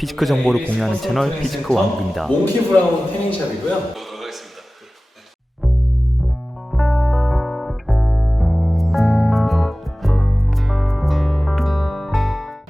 피지크 정보를 공유하는 채널 피지크 왕국입니다. 몽키 브라운 태닝샵이고요.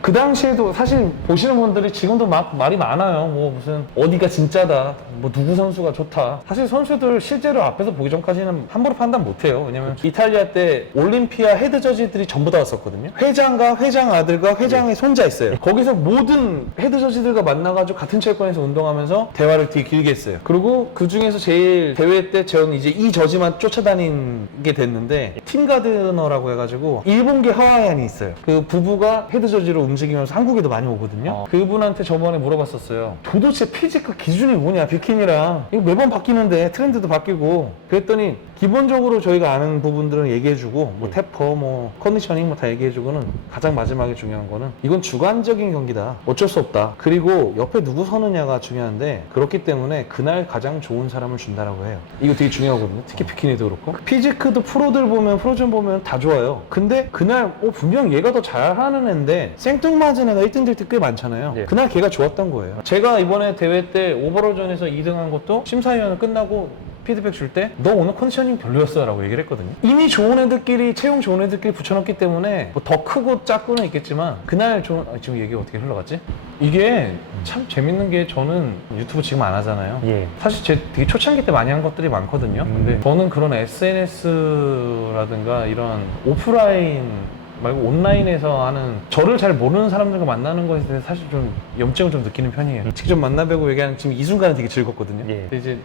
그 당시에도 사실 보시는 분들이 지금도 막 말이 많아요. 뭐 무슨 어디가 진짜다, 뭐 누구 선수가 좋다. 사실 선수들 실제로 앞에서 보기 전까지는 함부로 판단 못해요. 왜냐면 이탈리아 때 올림피아 헤드 저지들이 전부 다 왔었거든요. 회장과 회장 아들과 회장의 손자 있어요. 거기서 모든 헤드 저지들과 만나가지고 같은 체육관에서 운동하면서 대화를 되게 길게 했어요. 그리고 그 중에서 제일 대회 때 저는 이제 이 저지만 쫓아다니게 됐는데 팀 가드너라고 해가지고 일본계 하와이안이 있어요. 그 부부가 헤드 저지로 움직이면서 한국에도 많이 오거든요. 그분한테 저번에 물어봤었어요. 도대체 피지크 기준이 뭐냐, 비키니랑. 이거 매번 바뀌는데 트렌드도 바뀌고. 그랬더니 기본적으로 저희가 아는 부분들은 얘기해주고 뭐 태퍼, 뭐 컨디셔닝 뭐 다 얘기해주고는 가장 마지막에 중요한 거는 이건 주관적인 경기다. 어쩔 수 없다. 그리고 옆에 누구 서느냐가 중요한데 그렇기 때문에 그날 가장 좋은 사람을 준다라고 해요. 이거 되게 중요하거든요. 특히 비키니도 그렇고. 피지크도 프로들 보면 프로전 보면 다 좋아요. 근데 그날 분명 얘가 더 잘하는 애인데 생뚱맞은 애가 1등 될 때 꽤 많잖아요. 그날 걔가 좋았던 거예요. 제가 이번에 대회 때 오버롤전에서 2등 한 것도 심사위원은 끝나고 피드백 줄 때 너 오늘 컨디셔닝 별로였어 라고 얘기를 했거든요. 이미 좋은 애들끼리, 체형 좋은 애들끼리 붙여놨기 때문에 뭐 더 크고 작고는 있겠지만 그날 좋은 지금 얘기 어떻게 흘러갔지? 이게 참 재밌는 게 저는 유튜브 지금 안 하잖아요. 사실 제 되게 초창기 때 많이 한 것들이 많거든요. 근데 저는 그런 SNS라든가 이런 오프라인 말고 온라인에서 하는 저를 잘 모르는 사람들과 만나는 것에 대해서 사실 좀 염증을 좀 느끼는 편이에요. 직접 만나뵈고 얘기하는 지금 이 순간은 되게 즐겁거든요. 근데 이제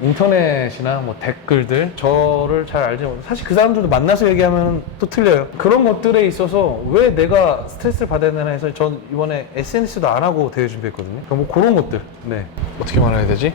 인터넷이나 뭐 댓글들 저를 잘 알지 못해요. 사실 그 사람들도 만나서 얘기하면 또 틀려요. 그런 것들에 있어서 왜 내가 스트레스를 받아야 되나 해서 전 이번에 SNS도 안 하고 대회 준비했거든요. 뭐 그런 것들. 네. 어떻게 말해야 되지?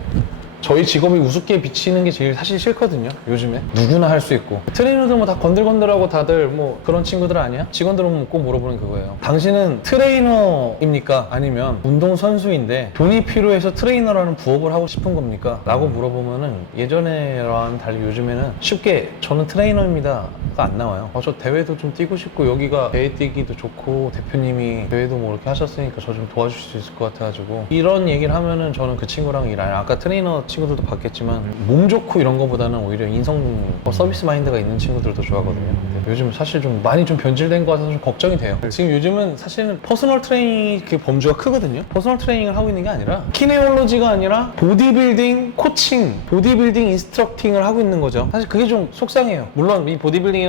저희 직업이 우습게 비치는 게 제일 사실 싫거든요. 요즘에 누구나 할 수 있고 트레이너들 뭐 다 건들건들하고 다들 뭐 그런 친구들 아니야? 직원들은 꼭 물어보는 그거예요. 당신은 트레이너입니까? 아니면 운동선수인데 돈이 필요해서 트레이너라는 부업을 하고 싶은 겁니까? 라고 물어보면은 예전에랑 달리 요즘에는 쉽게 저는 트레이너입니다 가 안 나와요. 저 대회도 좀 뛰고 싶고 여기가 대회 뛰기도 좋고 대표님이 대회도 뭐 이렇게 하셨으니까 저 좀 도와주실 수 있을 것 같아가지고 이런 얘기를 하면은 저는 그 친구랑 일 안 해요. 아까 트레이너 친구들도 봤겠지만 몸 좋고 이런 거보다는 오히려 인성 서비스 마인드가 있는 친구들도 좋아하거든요. 근데 요즘 사실 좀 많이 좀 변질된 거 같아서 좀 걱정이 돼요. 지금 요즘은 사실은 퍼스널 트레이닝 그 범주가 크거든요. 퍼스널 트레이닝을 하고 있는 게 아니라 키네올로지가 아니라 보디빌딩 코칭, 보디빌딩 인스트럭팅을 하고 있는 거죠. 사실 그게 좀 속상해요. 물론 이 보디빌딩이랑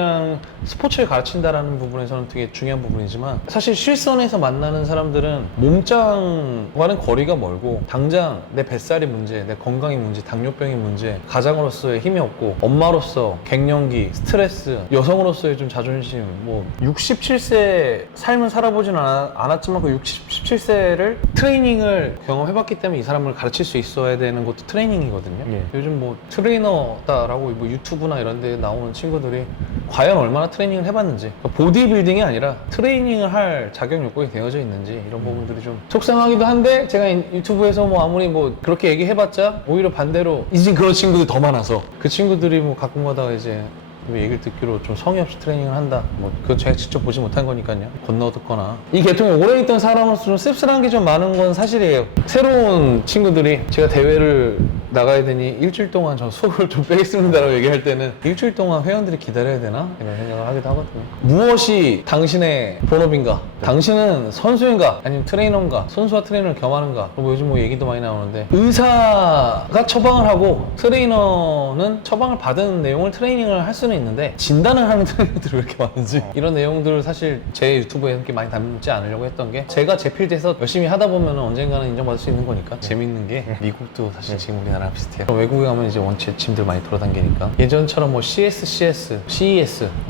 스포츠를 가르친다라는 부분에서는 되게 중요한 부분이지만 사실 실선에서 만나는 사람들은 몸짱과는 거리가 멀고 당장 내 뱃살이 문제, 내 건강이 문제, 당뇨병이 문제, 가장으로서의 힘이 없고 엄마로서 갱년기, 스트레스, 여성으로서의 좀 자존심, 뭐 67세 삶을 살아보진 않았지만 그 67세를 트레이닝을 경험해봤기 때문에 이 사람을 가르칠 수 있어야 되는 것도 트레이닝이거든요. 요즘 뭐 트레이너다라고 뭐 유튜브나 이런 데 나오는 친구들이 과연 얼마나 트레이닝을 해봤는지, 그러니까 보디빌딩이 아니라 트레이닝을 할 자격 요건이 되어져 있는지 이런 부분들이 좀 속상하기도 한데 제가 유튜브에서 뭐 아무리 뭐 그렇게 얘기해봤자 오히려 반대로 이제 그런 친구들이 더 많아서 그 친구들이 뭐 가끔 가다가 이제 얘기를 듣기로 좀 성의 없이 트레이닝을 한다. 뭐 그건 제가 직접 보지 못한 거니까요. 건너 듣거나. 이 계통에 오래 있던 사람으로서 좀 씁쓸한 게 좀 많은 건 사실이에요. 새로운 친구들이 제가 대회를 나가야 되니 일주일 동안 전 속을 좀 빼겠습니다라고 얘기할 때는 일주일 동안 회원들이 기다려야 되나? 이런 생각을 하기도 하거든요. 무엇이 당신의 본업인가? 당신은 선수인가? 아니면 트레이너인가? 선수와 트레이너를 겸하는가? 뭐 요즘 뭐 얘기도 많이 나오는데 의사가 처방을 하고 트레이너는 처방을 받은 내용을 트레이닝을 할 수는 있는데 진단을 하는 트레이너들이 왜 이렇게 많은지 이런 내용들을 사실 제 유튜브에 이렇게 많이 담지 않으려고 했던 게 제가 제 필드에서 열심히 하다 보면 언젠가는 인정받을 수 있는 거니까. 재밌는 게 미국도 사실 지금 우리나라랑 비슷해요. 외국에 가면 이제 원체 짐들 많이 돌아다니니까 예전처럼 뭐 CES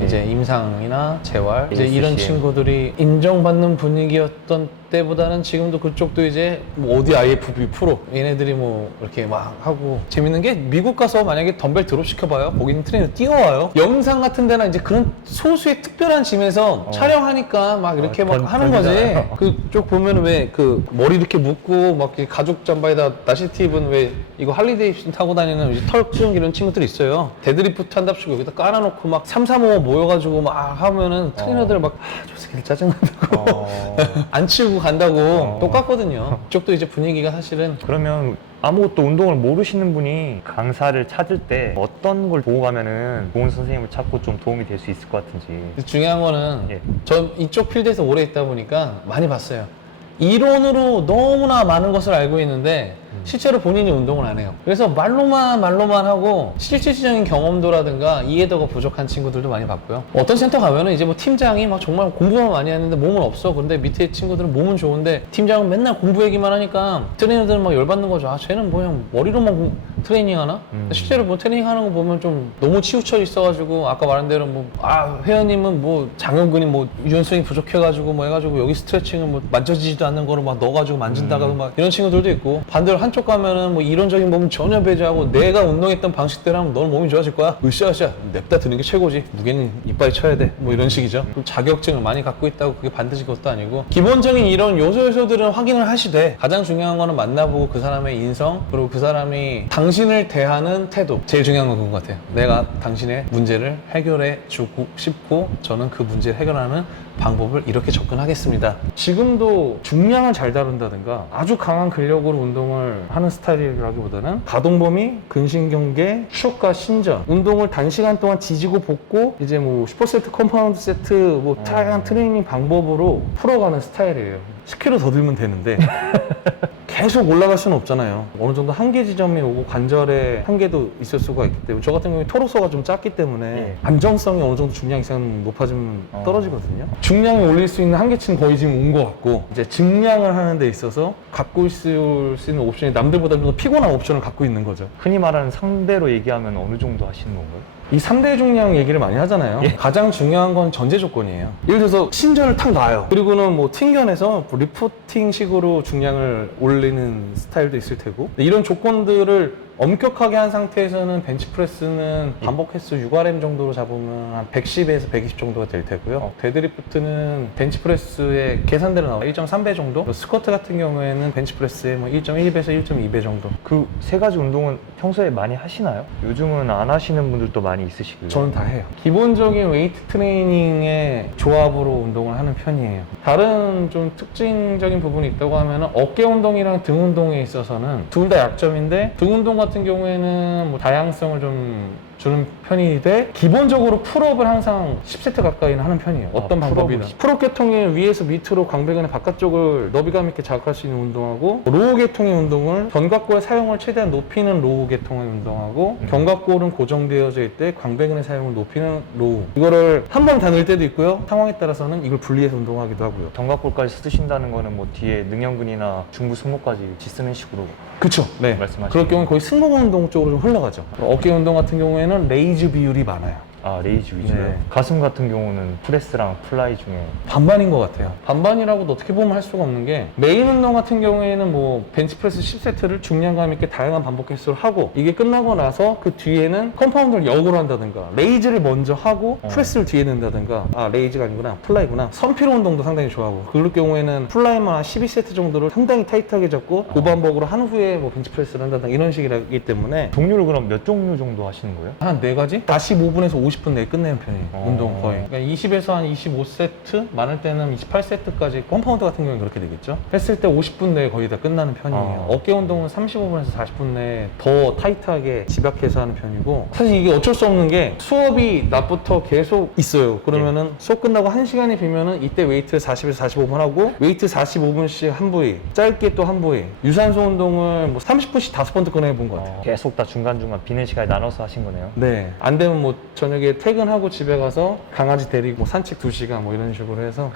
이제 임상이나 재활 이제 이런 친구들이 인정받는 분위기였던 때보다는 지금도 그쪽도 이제 뭐 어디 IFB 프로 얘네들이 뭐 이렇게 막 하고 재밌는 게 미국 가서 만약에 덤벨 드롭 시켜봐요. 거기는 트레이너 뛰어와요. 영상 같은 데나 이제 그런 소수의 특별한 짐에서 촬영하니까 막 이렇게 막 하는 거지. 그쪽 보면은 왜 그 머리 이렇게 묶고 막 이렇게 가죽 잠바에다 나시티 입은 왜 이거 할리데이비슨 타고 다니는 이제 털 찌는 친구들이 있어요. 데드리프트 한답시고 여기다 깔아놓고 막 3, 4, 5 모여가지고 막 하면은 트레이너들 막 저 새끼들 짜증난다고 안 치우고 지고 간다고 똑같거든요. 이쪽도 이제 분위기가 사실은 그러면 아무것도 운동을 모르시는 분이 강사를 찾을 때 어떤 걸 보고 가면은 좋은 선생님을 찾고 좀 도움이 될 수 있을 것 같은지. 중요한 거는 예. 전 이쪽 필드에서 오래 있다 보니까 많이 봤어요. 이론으로 너무나 많은 것을 알고 있는데 실제로 본인이 운동을 안 해요. 그래서 말로만 하고 실질적인 경험도라든가 이해도가 부족한 친구들도 많이 봤고요. 어떤 센터 가면은 이제 뭐 팀장이 막 정말 공부만 많이 했는데 몸은 없어. 그런데 밑에 친구들은 몸은 좋은데 팀장은 맨날 공부 얘기만 하니까 트레이너들은 막 열받는 거죠. 아, 쟤는 뭐 그냥 머리로만 트레이닝 하나? 실제로 뭐 트레이닝 하는 거 보면 좀 너무 치우쳐 있어가지고 아까 말한 대로 뭐 회원님은 뭐 장요근이 뭐 유연성이 부족해가지고 뭐 해가지고 여기 스트레칭을 뭐 만져지지도 않는 거를 막 넣어가지고 만진다가도 막 이런 친구들도 있고, 반대로 한쪽 가면은 뭐 이론적인 몸은 전혀 배제하고 내가 운동했던 방식대로 하면 너는 몸이 좋아질 거야. 으쌰으쌰 냅다 드는 게 최고지. 무게는 이빨이 쳐야 돼. 뭐 이런 식이죠. 자격증을 많이 갖고 있다고 그게 반드시 그것도 아니고 기본적인 이런 요소들은 확인을 하시되 가장 중요한 거는 만나보고 그 사람의 인성 그리고 그 사람이 당신을 대하는 태도, 제일 중요한 건 그건 것 같아요. 내가 당신의 문제를 해결해 주고 싶고 저는 그 문제를 해결하는 방법을 이렇게 접근하겠습니다. 지금도 중량을 잘 다룬다든가 아주 강한 근력으로 운동을 하는 스타일이라기보다는 가동 범위, 근신경계, 추적과 신전, 운동을 단시간 동안 지지고 볶고 이제 뭐 슈퍼세트, 컴파운드 세트 뭐 다양한 트레이닝 방법으로 풀어가는 스타일이에요. 10kg 더 들면 되는데 계속 올라갈 수는 없잖아요. 어느 정도 한계 지점이 오고 관절에 한계도 있을 수가 있기 때문에 저 같은 경우에 토로소가 좀 작기 때문에 예. 안정성이 어느 정도 중량 이상 높아지면 떨어지거든요. 중량을 올릴 수 있는 한계치는 거의 지금 온 것 같고 이제 증량을 하는 데 있어서 갖고 있을 수 있는 옵션이 남들보다 좀 더 피곤한 옵션을 갖고 있는 거죠. 흔히 말하는 상대로 얘기하면 어느 정도 하시는 건가요? 이 3대 중량 얘기를 많이 하잖아요. 예. 가장 중요한 건 전제 조건이에요. 예를 들어서 신전을 탁 놔요. 그리고는 뭐 튕겨내서 리프팅 식으로 중량을 올리는 스타일도 있을 테고, 이런 조건들을 엄격하게 한 상태에서는 벤치프레스는 반복 횟수 6RM 정도로 잡으면 한 110에서 120 정도가 될 테고요. 데드리프트는 벤치프레스의 계산대로 나와요. 1.3배 정도. 스쿼트 같은 경우에는 벤치프레스의 뭐 1.1배에서 1.2배 정도. 그 세 가지 운동은 평소에 많이 하시나요? 요즘은 안 하시는 분들도 많이 있으시고요. 저는 다 해요. 기본적인 웨이트 트레이닝의 조합으로 운동을 하는 편이에요. 다른 좀 특징적인 부분이 있다고 하면 어깨 운동이랑 등 운동에 있어서는 둘 다 약점인데, 등 운동 같은 경우에는 뭐 다양성을 좀 주는 편인데 기본적으로 풀업을 항상 10세트 가까이는 하는 편이에요. 어떤 방법이든. 풀업 계통의 위에서 밑으로 광배근의 바깥쪽을 너비감 있게 자극할 수 있는 운동하고, 로우 계통의 운동을 견갑골의 사용을 최대한 높이는 로우 계통의 운동하고, 견갑골은 고정되어져 있을 때 광배근의 사용을 높이는 로우. 이거를 한 번 다 넣을 때도 있고요. 상황에 따라서는 이걸 분리해서 운동하기도 하고요. 견갑골까지 쓰신다는 거는 뭐 뒤에 능형근이나 중부 승모까지 짓쓰는 식으로 그쵸. 네. 말씀하시는 그럴 경우는 거의 승모 운동 쪽으로 좀 흘러가죠. 어깨 운동 같은 경우에는 레이즈 비율이 많아요. 아, 레이즈 위주요? 네. 가슴 같은 경우는 프레스랑 플라이 중에 반반인 것 같아요. 반반이라고도 어떻게 보면 할 수가 없는 게, 메인 운동 같은 경우에는 뭐 벤치프레스 10세트를 중량감 있게 다양한 반복 횟수를 하고, 이게 끝나고 나서 그 뒤에는 컴파운드를 역으로 한다든가 레이즈를 먼저 하고 프레스를 뒤에 넣는다든가, 레이즈가 아니구나 플라이구나, 선피로 운동도 상당히 좋아하고, 그럴 경우에는 플라이만 한 12세트 정도를 상당히 타이트하게 잡고 고반복으로 한 후에 뭐 벤치프레스를 한다든가 이런 식이기 때문에 종류를 그럼 몇 종류 정도 하시는 거예요? 한 4가지? 45분에서 50분 내에 끝내는 편이에요. 운동 거의. 그러니까 20에서 한 25세트, 많을 때는 28세트까지, 컴파운드 같은 경우는 그렇게 되겠죠. 했을 때 50분 내에 거의 다 끝나는 편이에요. 어깨 운동은 35분에서 40분 내에 더 타이트하게 집약해서 하는 편이고, 사실 이게 어쩔 수 없는 게 수업이 낮부터 계속 있어요. 그러면은 수업 끝나고 1시간이 비면은 이때 웨이트 40에서 45분 하고, 웨이트 45분씩 한 부위, 짧게 또 한 부위, 유산소 운동을 뭐 30분씩 5번도 꺼내본 것 같아요. 계속 다 중간중간 비는 시간에 나눠서 하신 거네요? 네. 안 되면 뭐 저녁에 퇴근하고 집에 가서 강아지 데리고 산책 2시간 뭐 이런 식으로 해서.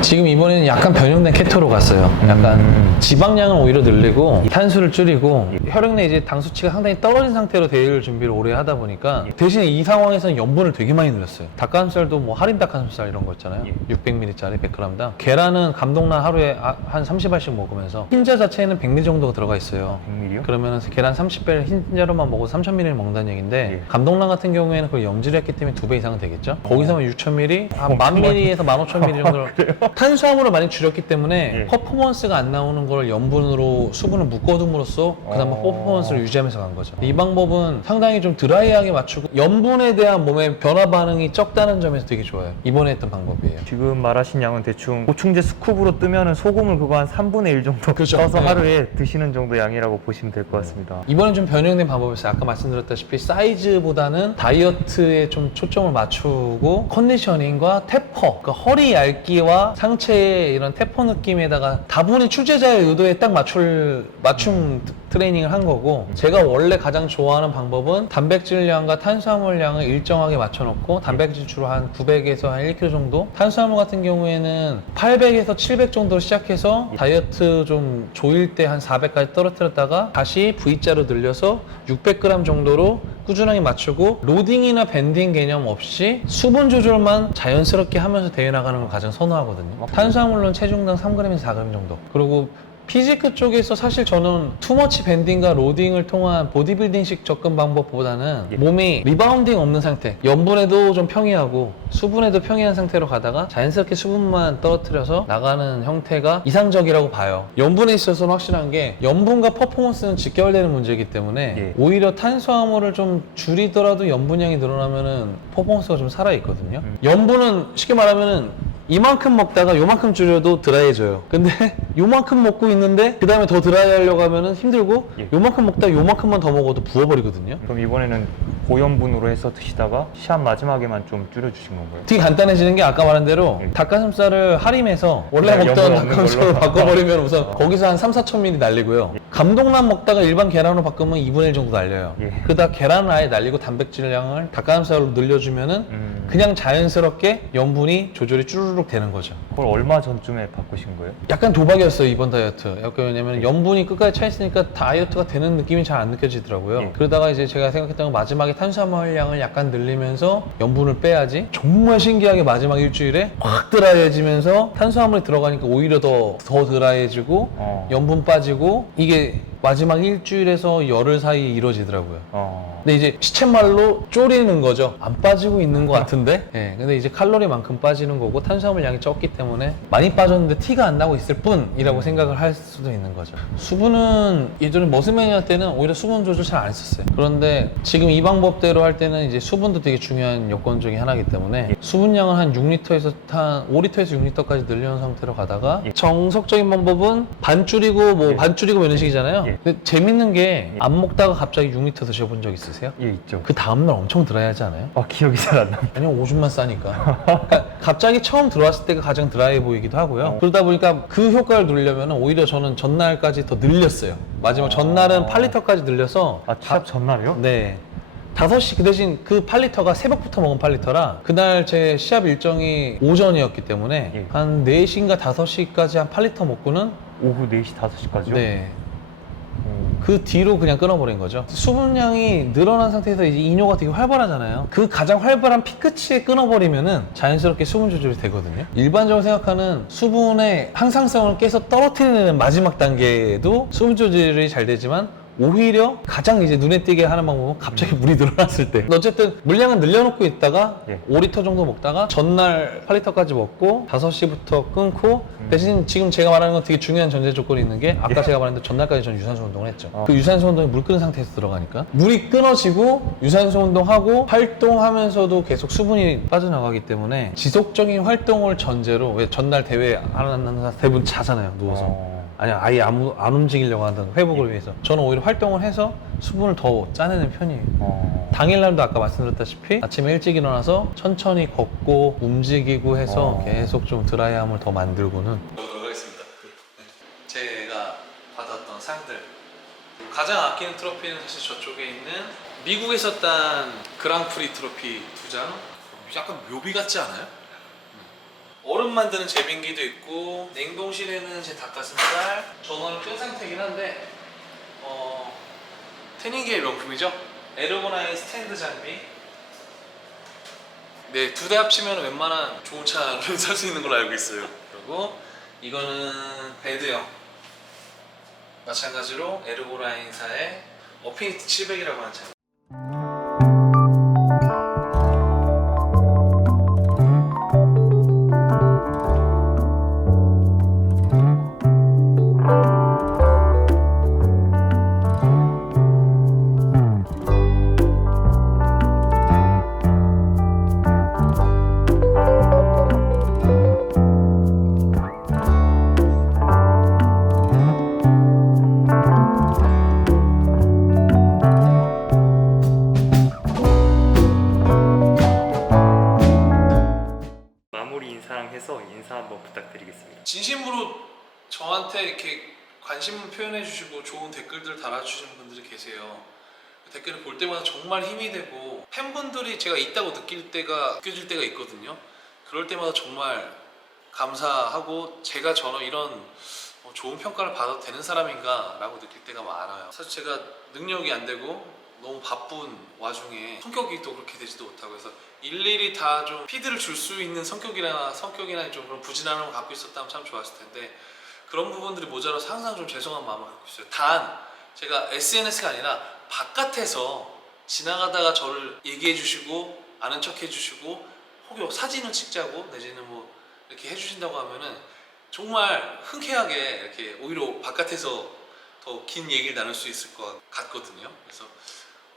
지금 이번에는 약간 변형된 케토로 갔어요. 약간 지방량을 오히려 늘리고 탄수를 줄이고, 혈액 내 이제 당 수치가 상당히 떨어진 상태로 대일 준비를 오래 하다 보니까 대신에 이 상황에서는 염분을 되게 많이 늘렸어요. 닭가슴살도 뭐 할인 닭가슴살 이런 거 있잖아요. 600ml짜리 100g당. 계란은 감동란 하루에 한 30알씩 먹으면서, 흰자 자체에는 100ml 정도가 들어가 있어요. 100ml요? 그러면 계란 30배를 흰자로만 먹어도 3000ml를 먹는다는 얘기인데, 감동란 같은 경우에는 그걸 염지를 방수를 했기 때문에 2배 이상은 되겠죠. 거기서만 6,000ml, 한 10,000ml에서 15,000ml 정도를 탄수화물을 많이 줄였기 때문에 예. 퍼포먼스가 안 나오는 걸 염분으로 수분을 묶어둠으로써 그나마 퍼포먼스를 유지하면서 간 거죠. 이 방법은 상당히 좀 드라이하게 맞추고 염분에 대한 몸의 변화 반응이 적다는 점에서 되게 좋아요. 이번에 했던 방법이에요. 지금 말하신 양은 대충 보충제 스쿱으로 뜨면은 소금을 그거 한 3분의 1 정도 그렇죠. 떠서 네. 하루에 드시는 정도 양이라고 보시면 될 것 같습니다. 이번엔 좀 변형된 방법이었어요. 아까 말씀드렸다시피 사이즈보다는 다이어트에 좀 초점을 맞추고 컨디셔닝과 테퍼, 그러니까 허리 얇기와 상체의 이런 테퍼 느낌에다가 다분히 출제자의 의도에 딱 맞춤 트레이닝을 한 거고, 제가 원래 가장 좋아하는 방법은 단백질량과 탄수화물량을 일정하게 맞춰놓고 단백질 주로 한 900에서 한 1kg 정도, 탄수화물 같은 경우에는 800에서 700 정도로 시작해서 다이어트 좀 조일 때 한 400까지 떨어뜨렸다가 다시 V자로 늘려서 600g 정도로 꾸준하게 맞추고, 로딩이나 밴딩 개념 없이 수분 조절만 자연스럽게 하면서 대회 나가는 걸 가장 선호하거든요. 탄수화물은 체중당 3g에서 4g 정도. 그리고 피지크 쪽에서 사실 저는 투머치 밴딩과 로딩을 통한 보디빌딩식 접근 방법보다는 몸이 리바운딩 없는 상태, 염분에도 좀 평이하고 수분에도 평이한 상태로 가다가 자연스럽게 수분만 떨어뜨려서 나가는 형태가 이상적이라고 봐요. 염분에 있어서는 확실한 게 염분과 퍼포먼스는 직결되는 문제이기 때문에 오히려 탄수화물을 좀 줄이더라도 염분량이 늘어나면은 퍼포먼스가 좀 살아있거든요. 염분은 쉽게 말하면은 이만큼 먹다가 요만큼 줄여도 드라이해져요. 근데 요만큼 먹고 있는데 그 다음에 더 드라이 하려고 하면은 힘들고, 요만큼 먹다가 요만큼만 더 먹어도 부어버리거든요. 그럼 이번에는 고염분으로 해서 드시다가 시합 마지막에만 좀 줄여주신 건가요? 되게 간단해지는 게 아까 말한 대로 닭가슴살을 할인해서 원래 네, 먹던 염분 없는 닭가슴살로 걸로. 바꿔버리면 우선 거기서 한 3,4,000ml 날리고요. 감동란 먹다가 일반 계란으로 바꾸면 2분의 1 정도 날려요. 그러다 계란을 아예 날리고 단백질량을 닭가슴살로 늘려주면은 그냥 자연스럽게 염분이 조절이 쭈르륵 되는 거죠. 그걸 얼마 전쯤에 바꾸신 거예요? 약간 도박이었어요, 이번 다이어트. 약간 왜냐면 염분이 끝까지 차 있으니까 다이어트가 되는 느낌이 잘 안 느껴지더라고요. 그러다가 이제 제가 생각했던 건 마지막에 탄수화물량을 약간 늘리면서 염분을 빼야지. 정말 신기하게 마지막 일주일에 확 드라이해지면서 탄수화물이 들어가니까 오히려 더 드라이해지고 염분 빠지고, 이게 마지막 일주일에서 열흘 사이에 이루어지더라고요. 근데 이제 시쳇말로 졸이는 거죠. 안 빠지고 있는 것 같은데? 예, 근데 이제 칼로리만큼 빠지는 거고 탄수화물 양이 적기 때문에 많이 빠졌는데 티가 안 나고 있을 뿐이라고 생각을 할 수도 있는 거죠. 수분은 예전에 머슬매니아 때는 오히려 수분 조절 잘 안 했었어요. 그런데 지금 이 방법대로 할 때는 이제 수분도 되게 중요한 요건 중에 하나이기 때문에 수분량을 한 6리터에서 한 5리터에서 6리터까지 늘려놓은 상태로 가다가 정석적인 방법은 반 줄이고 반 줄이고 이런 식이잖아요. 근데 재밌는 게 안 먹다가 갑자기 6리터 드셔본 적 있으세요? 예, 있죠. 그 다음날 엄청 드라이하지 않아요? 기억이 잘 안 납니다. 아니면 오줌만 싸니까. 그러니까 갑자기 처음 들어왔을 때가 가장 드라이해 보이기도 하고요. 그러다 보니까 그 효과를 누리려면 오히려 저는 전날까지 더 늘렸어요. 마지막 전날은 8리터까지 늘려서. 시합 전날이요? 네. 5시, 그 대신 그 8리터가 새벽부터 먹은 8리터라 그날 제 시합 일정이 오전이었기 때문에 한 4시인가 5시까지 한 8리터 먹고는 오후 4시, 5시까지요? 네. 그 뒤로 그냥 끊어버린 거죠. 수분량이 늘어난 상태에서 이제 이뇨가 되게 활발하잖아요. 그 가장 활발한 피크치에 끊어버리면은 자연스럽게 수분 조절이 되거든요. 일반적으로 생각하는 수분의 항상성을 깨서 떨어뜨리는 마지막 단계에도 수분 조절이 잘 되지만, 오히려 가장 이제 눈에 띄게 하는 방법은 갑자기 물이 늘어났을 때. 어쨌든 물량은 늘려놓고 있다가 5리터 정도 먹다가 전날 8리터까지 먹고 5시부터 끊고, 대신 지금 제가 말하는 건 되게 중요한 전제 조건이 있는 게, 아까 제가 말했는데 전날까지 저는 유산소 운동을 했죠. 그 유산소 운동이 물 끓는 상태에서 들어가니까 물이 끊어지고 유산소 운동하고 활동하면서도 계속 수분이 빠져나가기 때문에 지속적인 활동을 전제로, 왜 전날 대회 하는 사람 대부분 자잖아요, 누워서. 아니야, 아예 안 움직이려고 하던 회복을 위해서. 저는 오히려 활동을 해서 수분을 더 짜내는 편이에요. 당일날도 아까 말씀드렸다시피 아침에 일찍 일어나서 천천히 걷고 움직이고 해서 계속 좀 드라이함을 더 만들고는 보도록 하겠습니다. 제가 받았던 상들, 가장 아끼는 트로피는 사실 저쪽에 있는 미국에서 딴 그랑프리 트로피 2장. 약간 묘비 같지 않아요? 얼음 만드는 제빙기도 있고, 냉동실에는 제 닭가슴살, 전원을 끈 상태긴 한데 태닝계의 명품이죠. 에르고나의 스탠드 장비. 네, 2대 합치면 웬만한 좋은 차를 살 수 있는 걸로 알고 있어요. 그리고 이거는 베드형, 마찬가지로 에르고라인사의 어피니티 700이라고 하는 차입니다. 저한테 이렇게 관심 표현해 주시고 좋은 댓글들 달아주시는 분들이 계세요. 그 댓글을 볼 때마다 정말 힘이 되고 팬분들이 제가 있다고 느껴질 때가 있거든요. 그럴 때마다 정말 감사하고 제가 저는 이런 좋은 평가를 받아도 되는 사람인가 라고 느낄 때가 많아요. 사실 제가 능력이 안 되고 너무 바쁜 와중에 성격이 또 그렇게 되지도 못하고 해서 일일이 다 좀 피드를 줄 수 있는 성격이나 좀 그런 부진함을 갖고 있었다면 참 좋았을 텐데 그런 부분들이 모자라서 항상 좀 죄송한 마음을 갖고 있어요. 단 제가 SNS가 아니라 바깥에서 지나가다가 저를 얘기해 주시고 아는 척 해 주시고 혹여 사진을 찍자고 내지는 뭐 이렇게 해주신다고 하면은 정말 흔쾌하게 이렇게 오히려 바깥에서 더 긴 얘기를 나눌 수 있을 것 같거든요. 그래서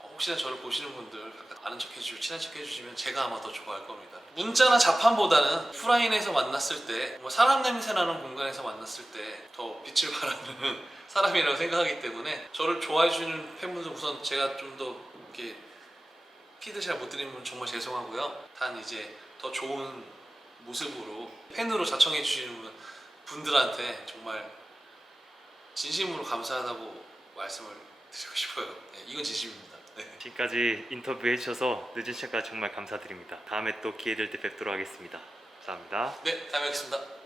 혹시나 저를 보시는 분들 아는 척 해주시고 친한 척 해주시면 제가 아마 더 좋아할 겁니다. 문자나 자판보다는 오프라인에서 만났을 때 사람 냄새 나는 공간에서 만났을 때 더 빛을 발하는 사람이라고 생각하기 때문에 저를 좋아해 주시는 팬분들 우선 제가 좀 더 이렇게 피드 잘 못 드리는 분 정말 죄송하고요. 단 이제 더 좋은 모습으로 팬으로 자청해 주시는 분들한테 정말 진심으로 감사하다고 말씀을 드리고 싶어요. 네, 이건 진심입니다. 네. 지금까지 인터뷰 해주셔서 늦은 시간까지 정말 감사드립니다. 다음에 또 기회 될 때 뵙도록 하겠습니다. 감사합니다. 네, 다음에 뵙겠습니다.